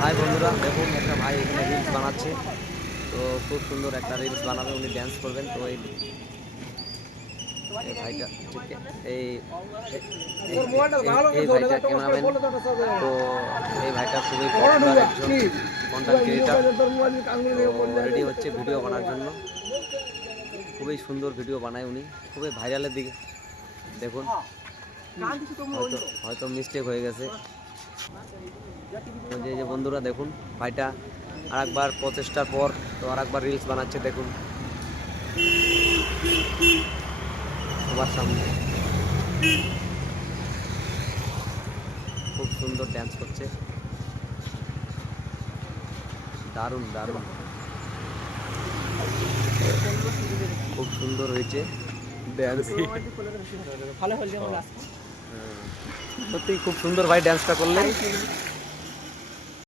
High বন্ধুরা, দেখুন একটা ভাই এখানে রিলস বানাচ্ছে। তো খুব সুন্দর একটা রিলস বানাবে, উনি ড্যান্স করবেন। তো এই ভাইটা হচ্ছে এই এই ভাইটা ক্যামেরাম্যান। তো এই ভাইটা খুবই পপুলার একজন কন্টেন্ট ক্রিয়েটার। তো রেডি হচ্ছে ভিডিও বানার জন্য। খুবই সুন্দর ভিডিও বানায় উনি, খুবই ভাইরালের দিকে। দেখুন, হয়তো হয়তো মিস্টেক হয়ে গেছে। তো যে বন্ধুরা দেখুন, ভাইটা আরেকবার প্রচেষ্টার পর তো আরেকবার রিলস বানাচ্ছে। দেখুন সবার সামনে খুব সুন্দর ড্যান্স করছে, দারুণ দারুণ, খুব সুন্দর হয়েছে ড্যান্স। সত্যি খুব সুন্দর ভাই ড্যান্সটা করলেন।